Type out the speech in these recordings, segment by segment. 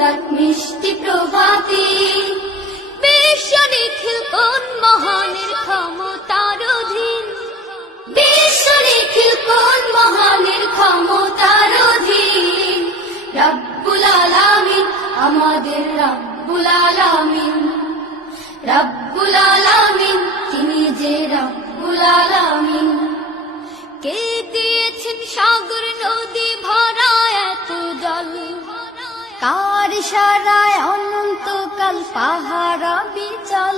ঘুমন্ত মিষ্টি প্রভাতি বিশ্ব নিখিল কোন মহানের ক্ষমতার অধীন? বিশ্ব নিখিল কোন মহানের ক্ষমতার অধীন? রব্বুল আলামিন, আমাদের রব্বুল আলামিন। রব্বুল আলামিন, তিনি যে রব্বুল আলামিন কার সারায় অনন্তকাল পাহারা বিচল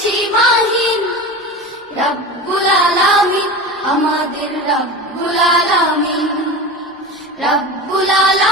সীমাহীন রব্বুল আলামিন আমাদের রব্বুল আলামিন রব্বুল আলামিন